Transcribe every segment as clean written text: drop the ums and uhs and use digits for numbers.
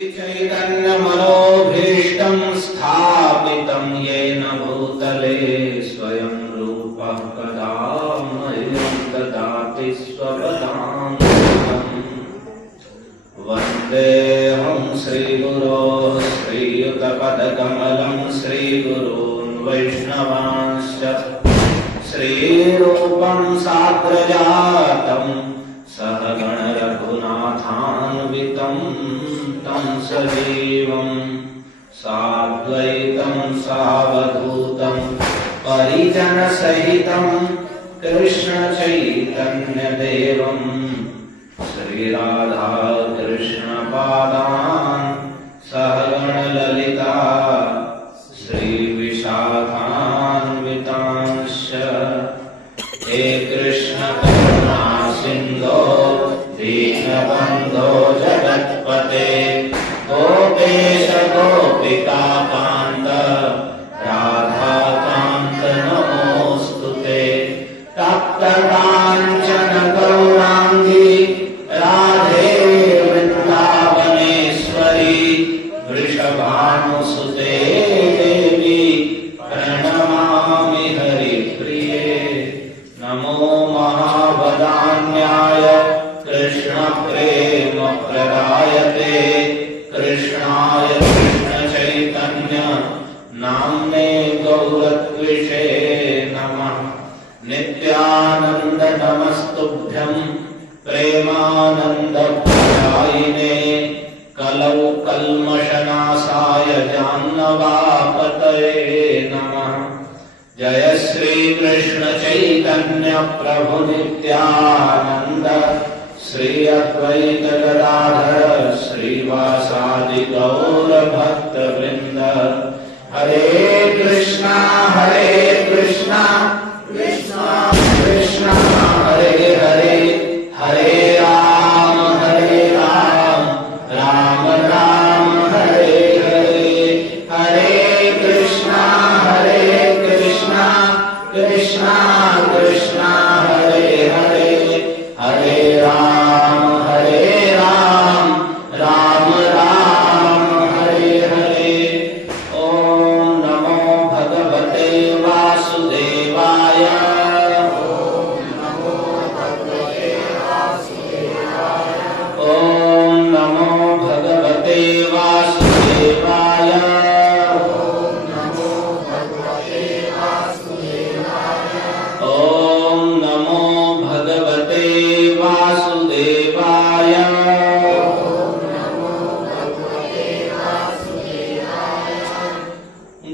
चैतन्यमनोभीष्टं स्थापितं येन भूतले स्वयं रूपः कदा मह्यं ददाति स्वपदान्तिकम्। वन्देऽहं श्रीगुरोः श्रीयुतपदकमलं श्रीगुरून् वैष्णवांश्च श्रीरूपं साग्रजातं सहगण रघुनाथान्वितं तं सजीवं साद्वैतं सावधूतं परिजनसहितं कृष्ण चैतन्यदेवं श्रीराधा कृष्ण पादान् सहगण ललिता श्रीविशाखान्वितांश्च। हे कृष्ण करुणा सिन्धो दीनबन्धो जगत्पते गोपेश गोपिकान्त राधाकान्त नमोऽस्तुते। तप्तकाञ्चन गौराङ्गी राधे वृन्दावनेश्वरी वृषभानुसुते देवी प्रणमामि हरिप्रिये। नमो महावदान्याय कृष्ण प्रेम प्रदायते कृष्णाय कृष्ण चैतन्य नाम्ने गौरत्विषे नमः। नित्यानंद नमस्तुभ्यं प्रेमानंद प्रदायिने कलौ कल्मषनाशाय जाह्नवापतये नमः। जय श्री कृष्ण चैतन्य प्रभु नित्यानंद श्री अद्वैत गदाधर श्रीवासादि गौर भक्त वृंद। हरे कृष्णा कृष्णा कृष्णा हरे हरे, हरे राम राम राम हरे हरे। हरे कृष्णा कृष्णा कृष्णा हरे हरे, हरे राम राम राम हरे हरे। ओम नमो भगवते वासुदेवाय। ओम नमो भगवते वासुदेवाय। ओम नमो भगवते वासुदेवाय। ओम नमो भगवते वासुदेवाय। ओम नमो भगवते वासुदेवाय।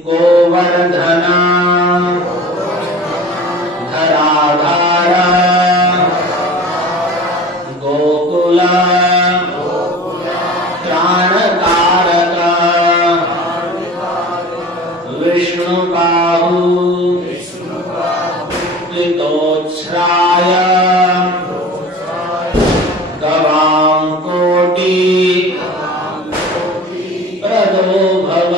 गोवर्धन धराधार गोकुल त्राणकारक विष्णुबाहु कृतोच्छ्राय गवां कोटि प्रदो भव।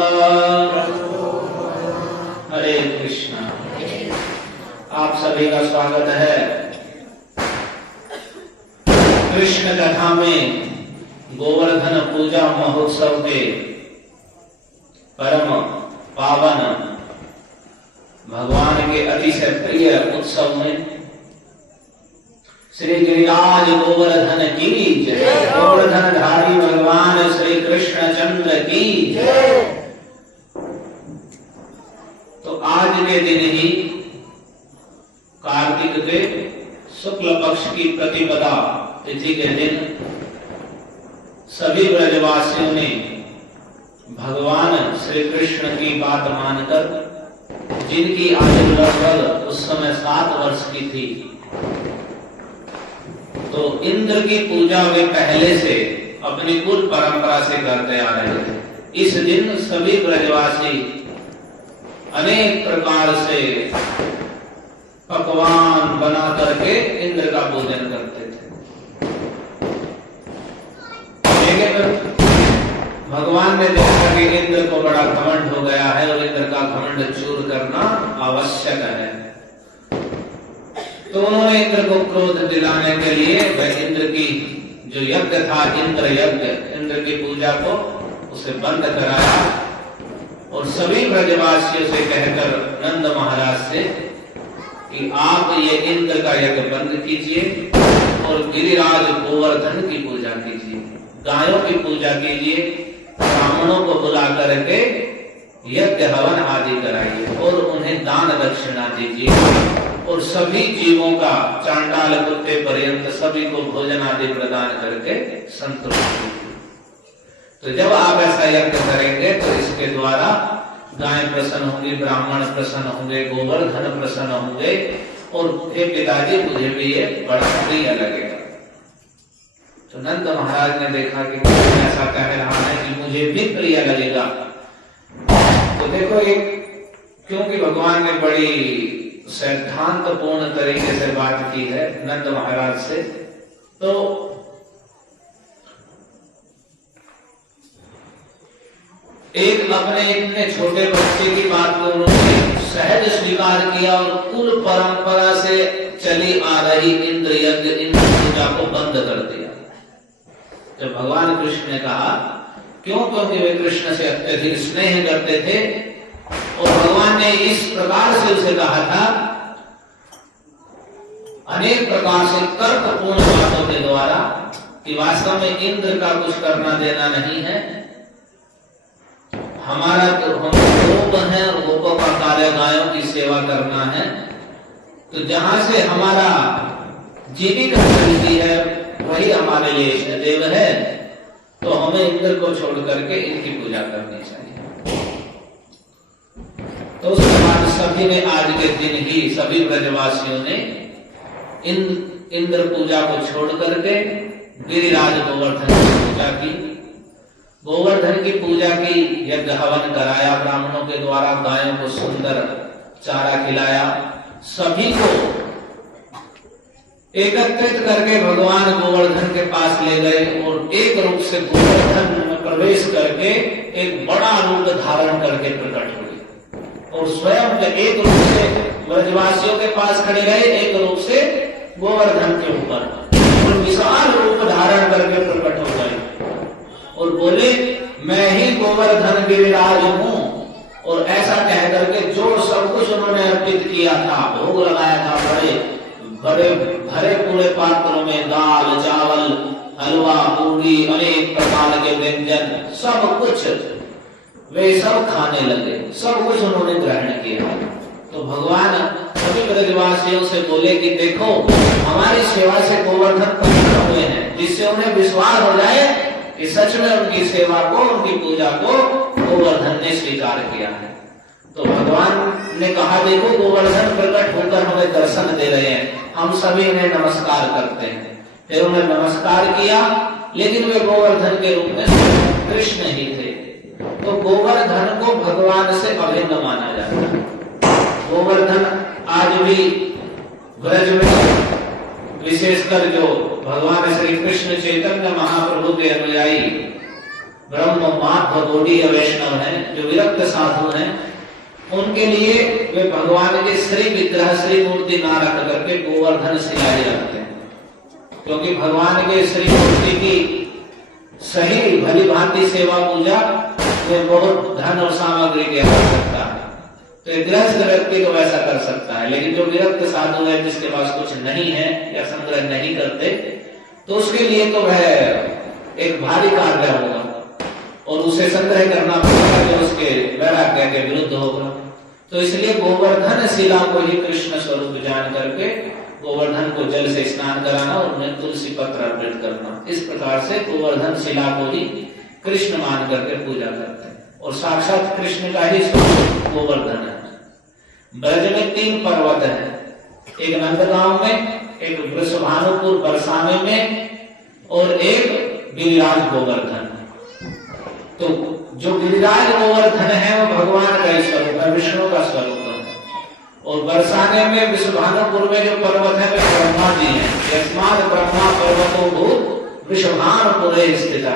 हरे कृष्ण। आप सभी का स्वागत है कृष्ण कथा में गोवर्धन पूजा महोत्सव के परम पावन भगवान के अतिशय प्रिय उत्सव में श्री गिरिराज गोवर्धन की जय। गोवर्धन धारी भगवान श्री कृष्ण चंद्र की जय। तो आज के दिन ही कार्तिक के शुक्ल पक्ष की प्रतिपदा तिथि के दिन सभी ब्रजवासियों ने भगवान श्री कृष्ण की बात मानकर, जिनकी आयु लगभग उस समय 7 वर्ष की थी, तो इंद्र की पूजा वे पहले से अपनी कुल परंपरा से करते आ रहे थे। इस दिन सभी ब्रजवासी अनेक प्रकार से पकवान बना करके इंद्र का पूजन करते थे। लेकिन भगवान ने देखा कि इंद्र को बड़ा घमंड हो गया है और इंद्र का घमंड चूर करना आवश्यक है, तो उन्होंने इंद्र को क्रोध दिलाने के लिए वह इंद्र की जो यज्ञ था इंद्र यज्ञ, इंद्र की पूजा को उसे बंद कराया और सभी ब्रजवासियों से कहकर नंद महाराज से कि आप ये इंद्र का यज्ञ बंद कीजिए और गिरिराज गोवर्धन की पूजा कीजिए, गायों की पूजा कीजिए, ब्राह्मणों को बुला करके यज्ञ हवन आदि कराइए और उन्हें दान दक्षिणा दीजिए और सभी जीवों का चांडाल कुत्ते पर्यंत सभी को भोजन आदि प्रदान करके संतुष्ट कीजिए। तो जब आप ऐसा यज्ञ करेंगे तो इसके द्वारा गाय प्रसन्न होंगी, ब्राह्मण प्रसन्न होंगे, गोवर्धन प्रसन्न होंगे और हे पिताजी मुझे भी ये बड़ा प्रिय लगेगा। तो नंद महाराज ने देखा कि ऐसा कह रहा है कि मुझे भी प्रिय लगेगा। तो देखो एक, क्योंकि भगवान ने बड़ी सिद्धांतपूर्ण तरीके से बात की है नंद महाराज से, तो एक अपने इतने छोटे बच्चे की बात को उन्होंने सहज स्वीकार किया और कुल परंपरा से चली आ रही इंद्र यज्ञ, इंद्र पूजा को बंद कर दिया। जब भगवान कृष्ण ने कहा, क्यों? क्योंकि वे कृष्ण से अत्यधिक स्नेह करते थे और भगवान ने इस प्रकार से उसे कहा था, अनेक प्रकार से तर्कपूर्ण बातों के द्वारा, कि वास्तव में इंद्र का कुछ करना देना नहीं है, हमारा तो हम गोप हैं और गोपों का कार्य गायों की सेवा करना है। तो जहां से हमारा जीविका चलती है वही हमारे लिए इष्ट देव है, तो हमें इंद्र को छोड़ करके इनकी पूजा करनी चाहिए। तो उसके बाद सभी ने आज के दिन ही सभी ब्रजवासियों ने इंद्र पूजा को छोड़ करके गिरिराज गोवर्धन की पूजा की। गोवर्धन की पूजा की, यज्ञ हवन कराया ब्राह्मणों के द्वारा, गायों को सुंदर चारा खिलाया, सभी को एकत्रित करके भगवान गोवर्धन के पास ले गए और एक रूप से गोवर्धन में प्रवेश करके एक बड़ा रूप धारण करके प्रकट हुए और स्वयं एक रूप से ब्रजवासियों के पास खड़े रहे, एक रूप से गोवर्धन के ऊपर और विशाल रूप धारण करके प्रकट हो गए और बोले, मैं ही गोवर्धन गिरिराज हूं। और ऐसा कह करके जो सब कुछ उन्होंने अर्पित किया था, भोग लगाया था, बड़े बड़े भरे पूरे पात्रों में दाल, चावल, हलवा, पूरी, अनेक प्रकार के व्यंजन, सब कुछ वे सब खाने लगे, सब कुछ उन्होंने ग्रहण किया। तो भगवान सभी ब्रजवासियों से बोले कि देखो, हमारी सेवा से गोवर्धन प्रसन्न हुए हैं, जिससे उन्हें विश्वास हो जाए कि सच में उनकी सेवा को, उनकी पूजा को गोवर्धन ने स्वीकार किया है। तो भगवान ने कहा, देखो गोवर्धन प्रकट होकर हमें दर्शन दे रहे हैं, हम सभी इन्हें नमस्कार करते हैं। फिर उन्हें नमस्कार किया, लेकिन वे गोवर्धन के रूप में कृष्ण ही थे। तो गोवर्धन को भगवान से अभिन्न माना जाता है। गोवर्धन आज भी ब्रज में, विशेषकर जो भगवान श्री कृष्ण चैतन्य महाप्रभु के अनुयायी ब्रह्म माध्व गौड़ीय वैष्णव हैं, जो विरक्त साधु हैं, उनके लिए वे भगवान के श्री विग्रह, श्री मूर्ति ना रख करके गोवर्धन शिलाएं रखते हैं, क्योंकि भगवान के श्री मूर्ति की सही भली भांति सेवा पूजा में बहुत धन और सामग्री की आवश्यकता है। तो गृहस्थ व्यक्ति तो वैसा कर सकता है, लेकिन जो विरक्त साधु है, जिसके पास कुछ नहीं है या संग्रह नहीं करते, तो उसके लिए तो वह एक भारी कार्य होगा और उसे संग्रह करना पड़ेगा जो उसके वैराग्य के विरुद्ध होगा। तो इसलिए गोवर्धन शिला को ही कृष्ण स्वरूप जान करके गोवर्धन को जल से स्नान कराना और उन्हें तुलसी पत्र अर्पित करना, इस प्रकार से गोवर्धन शिला को ही कृष्ण मान करके पूजा करते हैं और साक्षात कृष्ण का ही स्वरूप गोवर्धन है। ब्रज में 3 पर्वत है, एक नंदगांव में, एक वृषभानुपुर बरसाने में और एक गिरिराज गोवर्धन। तो जो गिरिराज गोवर्धन है वो भगवान का स्वरूप है, विष्णु का स्वरूप है। और बरसाने में वृषभानुपुर में जो पर्वत है वे ब्रह्मा जी है। यस्मात् ब्रह्मा पर्वतो भूत वृषभानुपुरे स्थिता।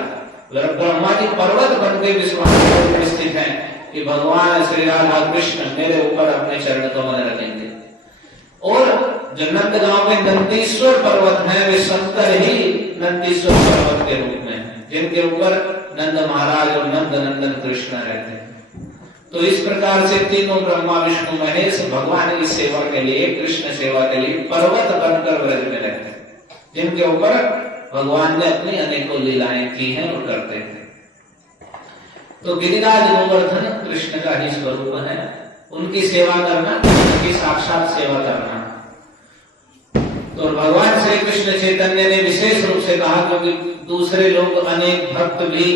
ब्रह्मा जी पर्वत बन के वृषभानुपुर में स्थित है कि भगवान श्री राधा कृष्ण मेरे ऊपर अपने चरण कमल रखेंगे। और जो नंदगांव में नंदीश्वर पर्वत है, वे शंकर ही नंदीश्वर पर्वत के रूप में है, जिनके ऊपर नंद महाराज और नंद नंदन कृष्ण रहते हैं। तो इस प्रकार से तीनों ब्रह्मा विष्णु महेश भगवान की सेवा के लिए, कृष्ण सेवा के लिए पर्वत बनकर ब्रज में रहते हैं, जिनके ऊपर भगवान ने अपनी अनेकों लीलाएं की हैं और करते हैं। तो गिरिराज गोवर्धन कृष्ण का ही स्वरूप है, उनकी सेवा करना, उनकी साक्षात सेवा करना। तो भगवान श्री कृष्ण चैतन्य ने विशेष रूप से कहा, क्योंकि दूसरे लोग अनेक भक्त भी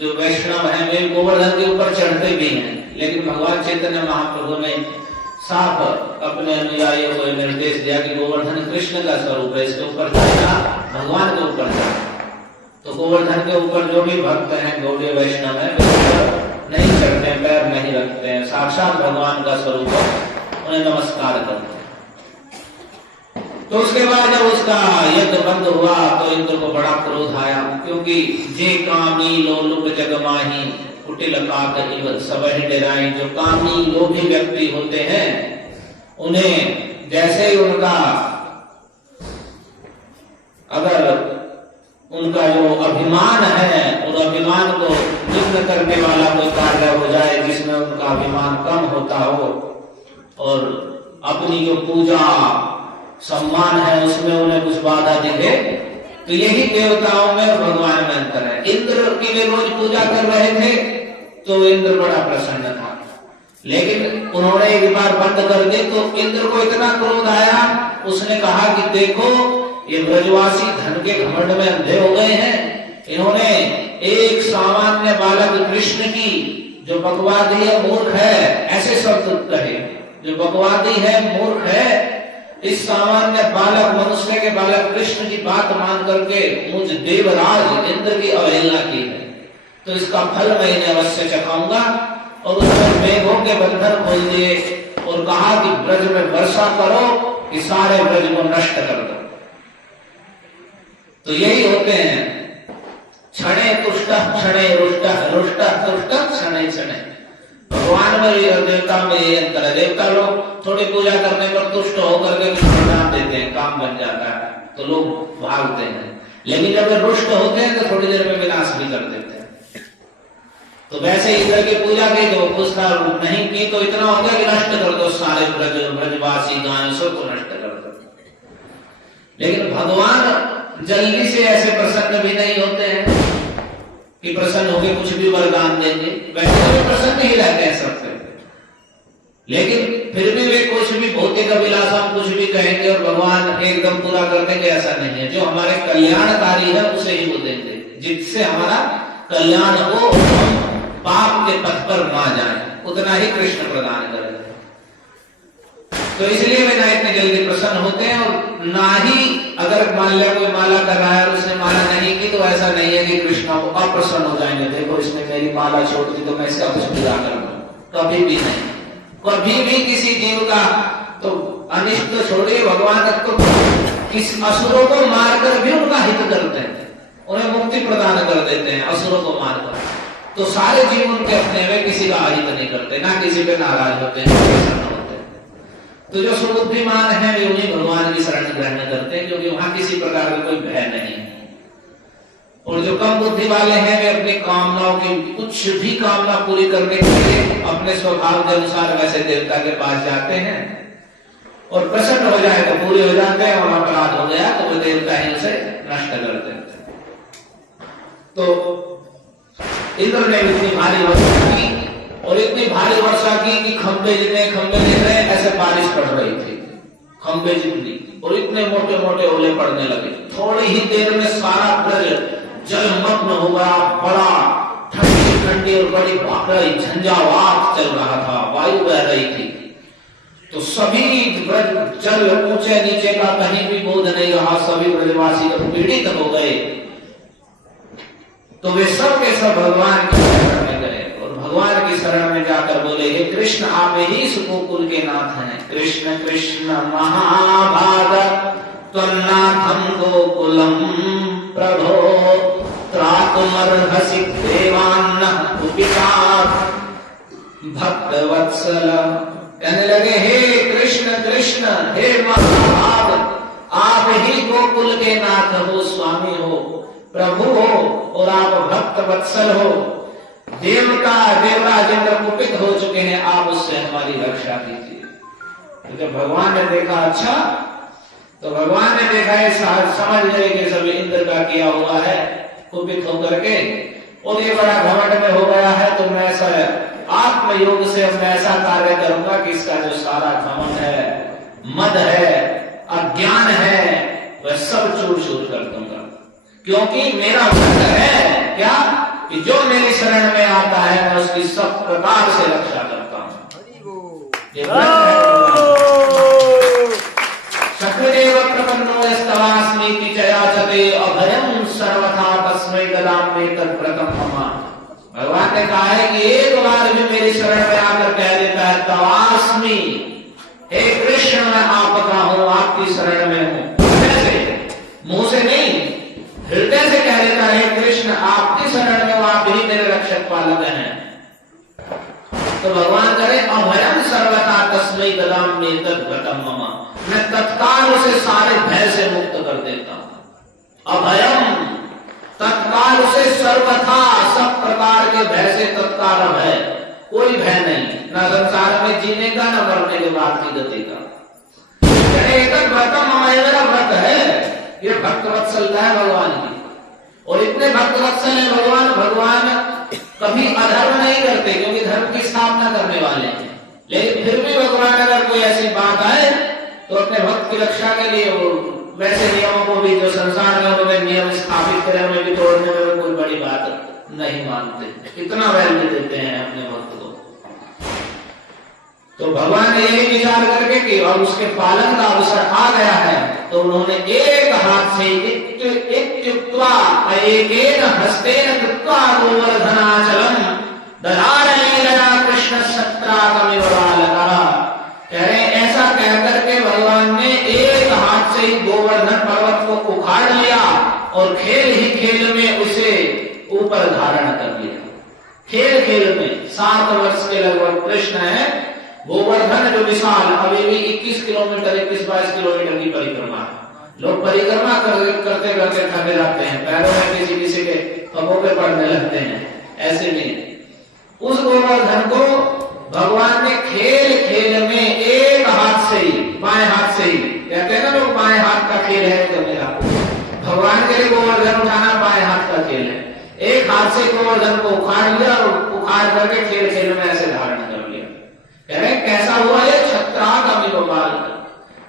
जो वैष्णव हैं वे गोवर्धन के ऊपर चढ़ते भी हैं, लेकिन भगवान चैतन्य महाप्रभु ने साफ अपने अनुयायियों को निर्देश दिया कि गोवर्धन कृष्ण का स्वरूप है, इसके ऊपर चढ़ना भगवान के ऊपर चढ़ना। तो गोवर्धन के ऊपर जो भी भक्त हैं, गौड़ीय वैष्णव हैं, नहीं चढ़ते, पैर नहीं रखते हैं, साक्षात भगवान का स्वरूप है, उन्हें नमस्कार करते हैं। तो उसके बाद जब उसका यज्ञ बंद हुआ तो इंद्र को बड़ा क्रोध आया, क्योंकि जे कामी लोलुप जगमाही कुटिल काक इव सबहि डेराई। जो कामी लोभी व्यक्ति होते हैं, उन्हें जैसे ही उनका अगर उनका जो अभिमान है, उस अभिमान को निम्न करने वाला कोई कार्य हो जाए जिसमें उनका अभिमान कम होता हो और अपनी जो पूजा सम्मान है उसमें उन्हें कुछ बाधा दिखे, तो यही देवताओं में और भगवान में अंतर है। इंद्र की वे रोज पूजा कर रहे थे तो इंद्र बड़ा प्रसन्न था, लेकिन उन्होंने एक बार बंद कर दी तो इंद्र को इतना क्रोध आया, उसने कहा कि देखो ये ब्रजवासी धन के घमंड में अंधे हो गए हैं, इन्होंने एक सामान्य बालक कृष्ण की जो बकवादी है, मूर्ख है, ऐसे शब्द कहे, जो बकवादी है, मूर्ख है, इस सामान्य बालक मनुष्य के बालक कृष्ण की बात मान करके मुझ देवराज इंद्र की अवहेलना की है, तो इसका फल मैं इन्हें अवश्य चखाऊंगा। और उसने मेघों के बंधन खोल दिए और कहा कि ब्रज में वर्षा करो कि सारे ब्रज को नष्ट कर दो। तो यही होते हैं, क्षणे तुष्ट क्षणे रुष्ट रुष्ट तुष्ट क्षणे क्षणे। भगवान में देवता में ये अंतर है, देवता लोग थोड़ी पूजा करने पर तुष्ट होकर के प्रदान देते हैं, काम बन जाता है तो लोग भागते हैं, लेकिन जब वे रुष्ट होते हैं तो थोड़ी देर में विनाश भी कर देते हैं। तो वैसे इंद्र की पूजा की तो उसका नहीं की तो इतना हो गया कि नष्ट कर दो सारे ब्रजवासी गांव सबको नष्ट कर दो। लेकिन भगवान जल्दी से ऐसे प्रसन्न भी नहीं होते हैं कि प्रसन्न होकर कुछ भी वरदान देंगे, वैसे तो प्रसन्न ही रहते हैं सबसे, लेकिन फिर भी वे कुछ भी भौतिक अभिलाषा कुछ भी कहेंगे और भगवान एकदम पूरा कर देंगे, ऐसा नहीं है। जो हमारे कल्याणकारी है उसे ही वो देंगे, जिससे हमारा कल्याण हो, पाप के पथ पर ना जाए, उतना ही कृष्ण प्रदान करेंगे। तो इसलिए वे ना इतने जल्दी प्रसन्न होते हैं, और ना ही अगर मान लिया कोई माला कर रहा है और उसने माला नहीं की तो ऐसा नहीं है कि कृष्ण को अप्रसन्न हो जाएंगे, देखो इसने मेरी माला छोड़ दी तो मैं इसका कुछ पूजा करूंगा, कभी भी नहीं। कभी भी किसी जीव का तो अनिष्ट तो छोड़िए, भगवान तक तो किस असुरों को मारकर भी उनका हित करते हैं, उन्हें मुक्ति प्रदान कर देते हैं असुरों को मारकर। तो सारे जीव उनके अपने में किसी का अहित नहीं करते, ना किसी पे नाराज होते हैं। तो जो सुबुद्धिमान है वे उन्हीं भगवान की शरण ग्रहण करते हैं, क्योंकि वहां किसी प्रकार का कोई भय नहीं है। और जो कम बुद्धि वाले हैं वे अपनी कामनाओं की कुछ भी कामना पूरी करने के लिए अपने स्वभाव के अनुसार वैसे देवता के पास जाते हैं, और प्रसन्न हो जाए तो पूरे हो जाते हैं, और अपराध हो गया तो वो देवता ही उसे नष्ट कर देते हैं। तो इंद्र ने इतनी भारी वर्षा की, और इतनी भारी वर्षा की कि खंबे जितने ऐसे बारिश पड़ रही थी, खंबे जितनी, और इतने मोटे मोटे ओले पड़ने लगे। थोड़ी ही देर में सारा ब्रज जलमग्न हो गया, बड़ा ठंडी ठंडी और बड़ी झंझावात चल रहा था, वायु बह रही थी। तो सभी ब्रज जल ऊंचे नीचे का कहीं भी बोध नहीं रहा, सभी ब्रजवासी पीड़ित हो गए। तो वे सब के सब भगवान की शरण में गए, और भगवान की शरण में जाकर बोले, हे कृष्ण आप ही सुकुल के नाथ हैं। कृष्ण कृष्ण महाभाग त्वन्नाथं गोकुलम प्रभो त्रातुमर्हसि देवान्नः कुपितात् भक्तवत्सल। कहने लगे, हे कृष्ण कृष्ण, हे महाभाग आप ही गोकुल के नाथ हो, स्वामी हो, प्रभु हो और आप भक्त वत्सल हो। देवराज इंद्र कुपित हो चुके हैं, आप उससे हमारी रक्षा कीजिए। तो जब भगवान ने देखा, अच्छा, तो भगवान ने देखा ये समझ गए कि सब इंद्र का किया हुआ है, कुपित होकर के, और ये बड़ा घमंड में हो गया है, तो मैं ऐसा आत्मयोग से मैं ऐसा कार्य करूंगा कि इसका जो सारा घमंड है, मद है, अज्ञान है, वह सब चूर चूर कर दूंगा। क्योंकि मेरा व्रत है क्या कि जो मेरी शरण में आता है मैं उसकी सब प्रकार से रक्षा करता हूं। ये व्रत है। शक्रदेव प्रपन्नो यस्तवास्मीति चयाचते अभयं सर्वथा तस्मै ददामि तद्व्रतं मम। भगवान ने कहा है कि एक बार भी मेरी शरण में आकर कह देता है तवास्मि, हे कृष्ण मैं आपका हूं, आपकी शरण में हूं, कैसे? मुंह से नहीं, हृदय से कह देता है कृष्ण आपकी शरण में, आप ही मेरे रक्षक पालक हैं। तो भगवान करे अभयं सर्वथा तस्मै ददामि तद्व्रतं मम, मैं तत्काल उसे सारे भय से मुक्त कर देता हूं। अभयम, तत्काल उसे सर्वथा, सब प्रकार के भय से तत्काल भय, कोई भय नहीं, न संसार में जीने का न मरने के बाद की गति का। व्रतम मेरा व्रत है, ये भक्त वत्सलता है भगवान की। और इतने भक्त वत्सल है भगवान, भगवान कभी अधर्म नहीं करते क्योंकि धर्म की स्थापना करने वाले हैं। लेकिन फिर भी भगवान अगर कोई ऐसी बात आए तो अपने भक्त की रक्षा के लिए वो वैसे नियमों को भी जो संसार में उन्होंने नियम स्थापित करे उन्हें भी तोड़ने में कोई बड़ी बात नहीं मानते, इतना वैल्यू देते हैं अपने भक्त को। तो भगवान ने यही विचार करके कि अब उसके पालन का अवसर आ गया है, तो उन्होंने एक हाथ से इत्युक्त्वा एकेन हस्तेन कृत्वा गोवर्धनाचलं दधारणे लया कृष्ण सत्राकमिव बालकः। कह रहे ऐसा कहकर के भगवान ने एक हाथ से ही गोवर्धन पर्वत को उखाड़ लिया और खेल ही खेल में उसे ऊपर धारण कर लिया। खेल खेल में 7 वर्ष के लगभग कृष्ण है, गोवर्धन जो विशाल अभी भी 21 किलोमीटर 21-22 किलोमीटर की परिक्रमा है। लोग परिक्रमा करते करते थके जाते हैं, पैरों में किसी किसी के पगों पे पड़ने लगते हैं, ऐसे नहीं। उस गोवर्धन को भगवान ने खेल खेल में एक हाथ से ही, बाएं हाथ से ही, कहते हैं ना लोग बाएं हाथ का खेल है तो मेरा, भगवान के लिए गोवर्धन उठाना बाएं हाथ का खेल है। एक हाथ से गोवर्धन को उखाड़ लिया और उखाड़ करके खेल खेल में ऐसे धारण कर लिया। कह रहे कैसा हुआ ये छत्राकमिव बालकः।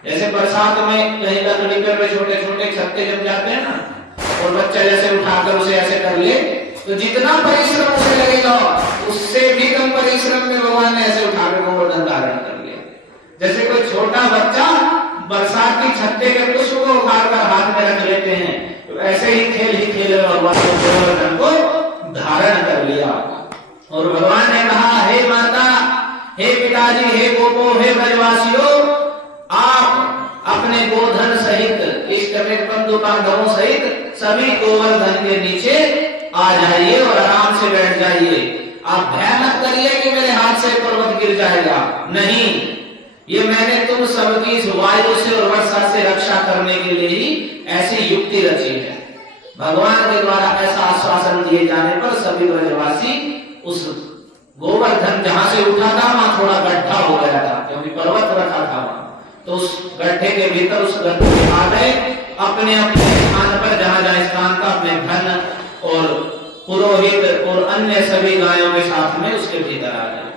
जैसे बरसात में कहीं लकड़ी पे छोटे छोटे छत्ते जम जाते हैं ना, और बच्चा जैसे उठाकर उसे ऐसे कर ले तो जितना परिश्रम उसे लगेगा उससे भी कम परिश्रम में भगवान ने ऐसे उठाकर गोवर्धन धारण कर लिया। जैसे कोई छोटा बच्चा बरसात की छत्ते के पुष्प को उखाड़कर हाथ में रख लेते हैं, तो ऐसे ही खेल में भगवान ने गोवर्धन को धारण कर लिया। और भगवान ने कहा हे माता, हे पिताजी, हे गोपो, हे ब्रजवासियों, आप अपने गोधन सहित, इष्ट बंधु बांधवों सहित सभी गोवर्धन के नीचे आ जाइए और आराम से बैठ जाइए। आप भय मत करिए कि मेरे हाथ से पर्वत गिर जाएगा, नहीं, ये मैंने तुम सबकी इस वायु से और वर्षा से रक्षा करने के लिए ही ऐसी युक्ति रची है। भगवान के द्वारा ऐसा आश्वासन दिए जाने पर सभी ब्रजवासी उस गोवर्धन जहां से उठा था वहां थोड़ा गड्ढा हो गया था क्योंकि पर्वत रखा था वहां, तो उस गड्ढे के भीतर उस गड्ढे में आ गए, अपने अपने स्थान पर जहां जहां स्थान था अपने धन और पुरोहित और अन्य सभी गायों के साथ में उसके भीतर आ गए।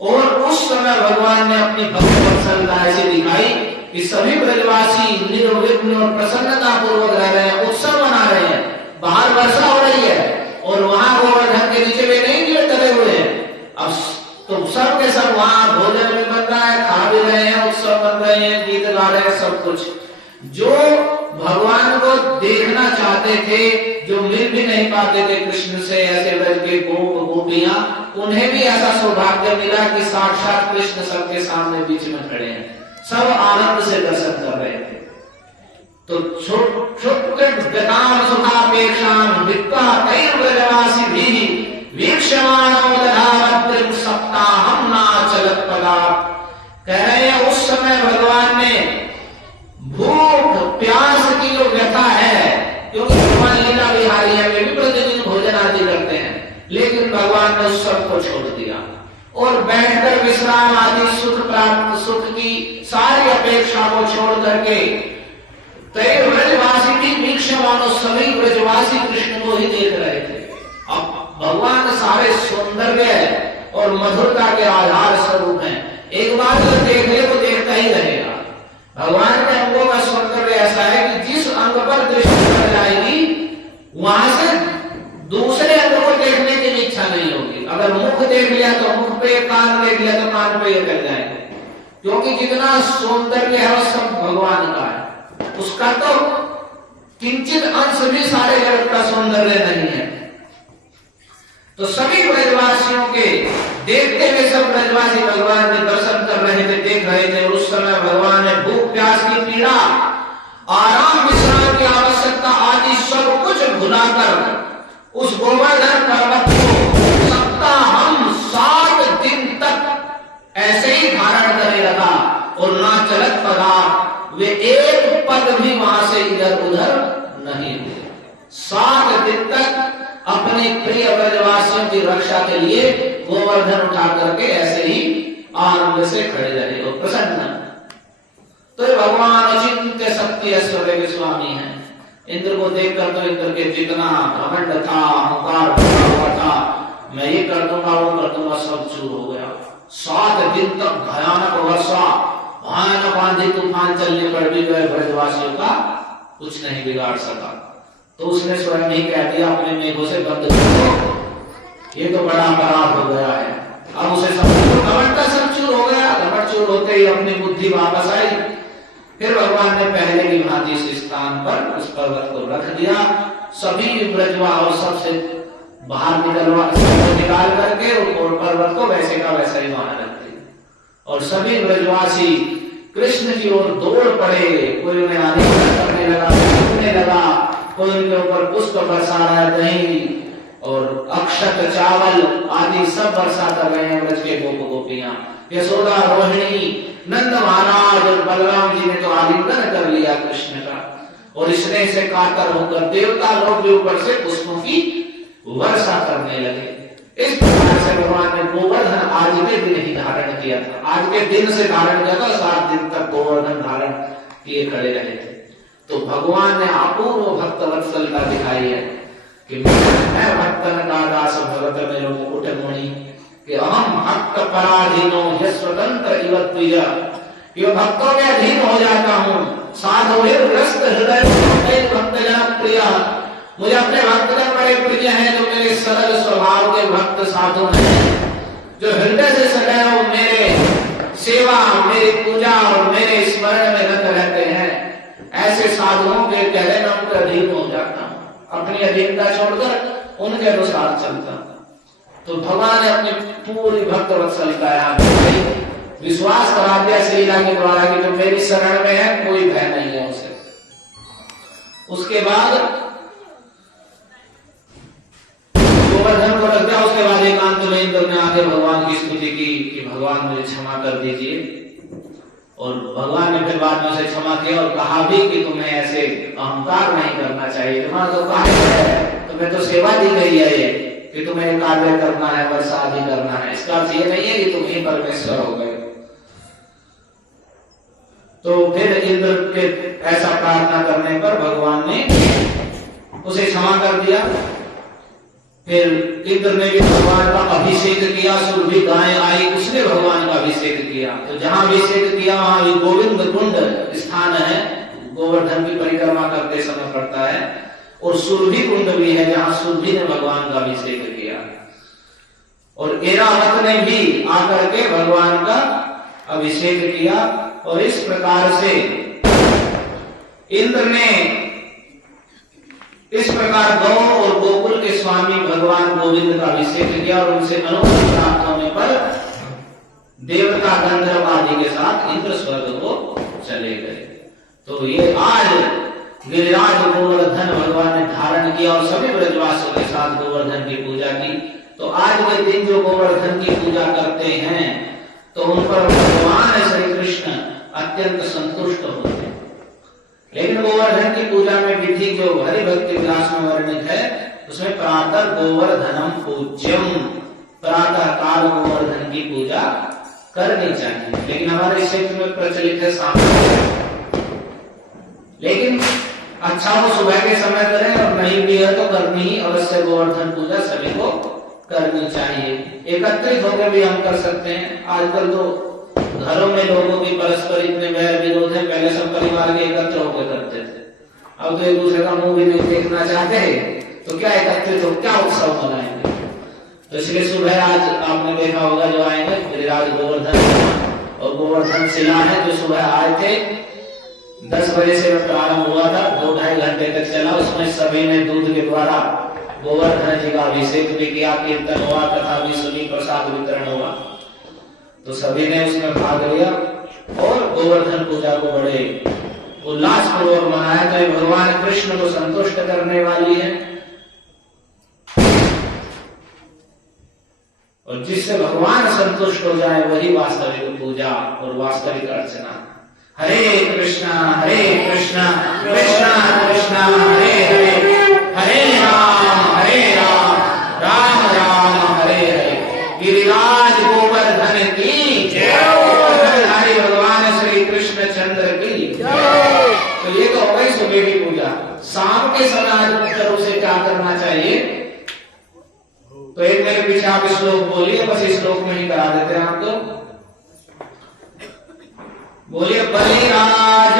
और उस समय भगवान ने अपनी भक्त वत्सलता ऐसी दिखाई कि सभी ब्रजवासी निर्विघ्न और प्रसन्नता पूर्वक रह रहे हैं, उत्सव मना रहे हैं। बाहर वर्षा हो रही है और वहां गोवर्धन के नीचे वे नहीं डरे हुए हैं। अब तो सब के सब वहां भोजन भी बन रहा है, खा भी रहे हैं, उत्सव बन रहे हैं, गीत गा रहे हैं, सब कुछ। जो भगवान को देखना चाहते थे, जो मिल भी नहीं पाते थे कृष्ण से, ऐसे ब्रज के गोप गोपियां, उन्हें भी ऐसा सौभाग्य मिला कि साक्षात कृष्ण सबके सामने बीच में खड़े हैं, सब आनंद से दर्शन कर रहे थे। तो सुखापेक्षाम वित्वा तैर ब्रजवासी भी वीक्षमाणो दधावत्रिं सप्ताहं नाचलत् पदा। कह रहे हैं उस समय भगवान ने भूख भगवान ने उस सब को छोड़ दिया और बैठकर विश्राम आदि सुख प्राप्त सुख की सारी अपेक्षा को छोड़ करके तय ब्रजवासी भी वीक्षमानो सभी ब्रजवासी कृष्ण को ही देख रहे थे। अब भगवान सारे सौंदर्य और मधुरता के आधार स्वरूप हैं। एक बार अगर देख ले तो देखता ही रहेगा। भगवान के अंगों का सौंदर्य ऐसा है कि जिस अंग पर दृष्टि पड़ जाएगी वहां से दूसरे अंग को देखने की इच्छा नहीं होगी। अगर मुख देख लिया तो मुख पे, कान देख लिया तो कान पे कर जाएंगे, क्योंकि जितना सौंदर्य है वो सब भगवान का है। उसका तो किंचित अंश भी सारे जगत का सौंदर्य नहीं है। तो सभी ब्रजवासियों के देखते हुए सब ब्रजवासी भगवान के दर्शन कर रहे थे, देख रहे थे। और उस समय भगवान ने भूख प्यास की पीड़ा, आराम विश्राम की आवश्यकता आदि सब कुछ भुलाकर उस गोवर्धन पर्वत को सप्ताह 7 दिन तक ऐसे ही धारण करे लगा और ना चलत पड़ा। वे एक पद भी वहां से इधर उधर नहीं हुए। 7 दिन तक अपने प्रिय ब्रजवासियों की रक्षा के लिए गोवर्धन उठा करके ऐसे ही आनंद से खड़े रहे और प्रसन्न। तो ये भगवान अचिंत्य शक्ति ऐश्वर्य के स्वामी हैं। इंद्र को देखकर तो इंद्र के जितना घमंड था, अहंकार हुआ था, मैं ये कर दूंगा वो कर दूंगा, सब चूर हो गया। 7 दिन तक भयानक वर्षा, भयानक आंधी तूफान चलने पर भी वह ब्रजवासियों का कुछ नहीं बिगाड़ सका। तो उसने स्वयं ही कह दिया अपने मेघों से बंद करो, ये तो बड़ा अपराध हो गया है। अब उसे घमंड का सब चूर हो गया। घमंड चूर होते ही अपनी बुद्धि वापस आई। फिर भगवान ने पहले की भांति इस स्थान पर उस पर्वत को रख दिया। सभी ब्रजवासी सबसे बाहर निकाल करके और पर्वत को वैसे का वैसा ही वहां रख दिया। और सभी ब्रजवासी कृष्ण की ओर दौड़ पड़े। कोई उन्हें आलिंगन करने लगा, छूने लगा, कोई उनके ऊपर पुष्प बरसा रहा है, दही और अक्षत चावल आदि सब बरसा कर रहे हैं ब्रज के गोप गोपियां। यशोदा, रोहिणी, नंद महाराज और बलराम जी ने तो आलिंगन कर लिया कृष्ण का और स्नेह से कातर होकर देवता लोग भी ऊपर से पुष्पों की वर्षा करने लगे। इस प्रकार से भगवान ने गोवर्धन आज के दिन ही धारण किया था। आज के दिन से धारण किया था, 7 दिन तक गोवर्धन धारण किए खड़े रहे थे। तो भगवान ने अपूर्व भक्त वत्सलता दिखाई है कि मैं भक्तन का दास भगत मेरो मुकुट मुनि, कि अहम भक्त पराधीनो ये स्वतंत्र इवत प्रिय, ये भक्तों के अधीन हो जाता हूँ। साधुर्य ग्रस्त हृदय भक्त जन प्रिय, मुझे अपने भक्तजन बड़े प्रिय हैं जो मेरे सरल स्वभाव के भक्त साधु हैं, जो हृदय से सदैव मेरे सेवा, मेरी पूजा और मेरे स्मरण में रत रहते हैं। ऐसे साधुओं के कहने में उनके अधीन हो जाता हूँ, अपनी अधीनता छोड़कर उनके अनुसार चलता हूँ। तो भगवान ने अपनी पूरी भक्त वत्सलता विश्वास करा दिया श्रीला के द्वारा कि जो मेरी शरण में है कोई भय नहीं है उसे। उसके बाद गोवर्धन को रख दिया। उसके बाद एकांत में इंद्र ने आके भगवान की स्तुति की कि भगवान मुझे क्षमा कर दीजिए। और भगवान ने फिर बाद में उसे क्षमा किया और कहा भी कि तुम्हें ऐसे अहंकार नहीं करना चाहिए। तुम्हारा तो कार्य है, तुम्हें तो सेवा दी गई है ये कि तुम्हें कार्य करना है, वर्षा आदि करना है। इसका अर्थ ये नहीं है कि तुम ही परमेश्वर हो गए। तो फिर इंद्र के ऐसा प्रार्थना करने पर भगवान ने उसे क्षमा कर दिया। फिर इंद्र ने भी भगवान का अभिषेक किया। सुरभि गाय आई, उसने भगवान का अभिषेक किया। तो जहां अभिषेक किया वहां भी गोविंद कुंड स्थान है, गोवर्धन की परिक्रमा करते समय पड़ता है। और सुरभि कुंड भी है जहां सुरभि ने भगवान का अभिषेक किया। और ऐरावत ने भी आकर के भगवान का अभिषेक किया। और इस प्रकार से इंद्र ने इस प्रकार गौ और गोकुल के स्वामी भगवान गोविंद का अभिषेक किया और उनसे अनुग्रह प्राप्त होने पर देवता गंधर्व आदि के साथ इंद्र स्वर्ग को चले गए। तो ये आज गिरिराज गोवर्धन भगवान ने धारण किया और सभी ब्रजवासियों के साथ गोवर्धन की पूजा की। तो आज के दिन जो गोवर्धन की पूजा करते हैं तो उन पर भगवान श्री कृष्ण अत्यंत संतुष्ट होते हैं। लेकिन गोवर्धन की पूजा में विधि जो हरि भक्ति विलास में वर्णित है उसमें प्रातः गोवर्धनम पूज्यम, प्रातः काल गोवर्धन की पूजा करनी चाहिए। लेकिन हमारे क्षेत्र में प्रचलित है शाम को, लेकिन अच्छा वो सुबह के समय करें और नहीं भी है तो करनी ही अवश्य गोवर्धन पूजा सभी को करनी चाहिए। एकत्रित होकर भी हम कर सकते हैं। आजकल तो घरों में लोगों की परस्पर इतने वैर विरोध है, पहले सब परिवार के एकत्र होकर करते थे, अब तो एक दूसरे का मुंह भी नहीं देखना चाहते, तो क्या एकत्रित हो, क्या उत्सव मनाएंगे। तो इसलिए सुबह आज आपने देखा होगा जो आएंगे गिरिराज गोवर्धन और गोवर्धन शिला है जो सुबह आए थे, 10 बजे से प्रारंभ हुआ था, 2-2.5 घंटे तक चला। उसमें सभी ने दूध के द्वारा गोवर्धन जी का अभिषेक भी किया, कीर्तन हुआ, कथा भी सुनी, प्रसाद वितरण हुआ, तो सभी ने उसमें भाग लिया और गोवर्धन पूजा को बड़े उल्लास पूर्वक मनाया। तो ये भगवान कृष्ण को संतुष्ट करने वाली है और जिससे भगवान संतुष्ट हो जाए वही वास्तविक पूजा और वास्तविक अर्चना। हरे कृष्णा कृष्णा कृष्णा हरे हरे, हरे राम राम राम हरे हरे। गिरिराज गोवर्धन की जय, भगवान श्री कृष्ण चंद्र की जय। तो ये तो हो गई सुबह की पूजा। शाम के समय आज मुख्य रूप से क्या करना चाहिए, तो एक मेरे पीछे आप श्लोक बोलिए, बस इस श्लोक में ही करा देते हैं आपको। बोलिए बलिराज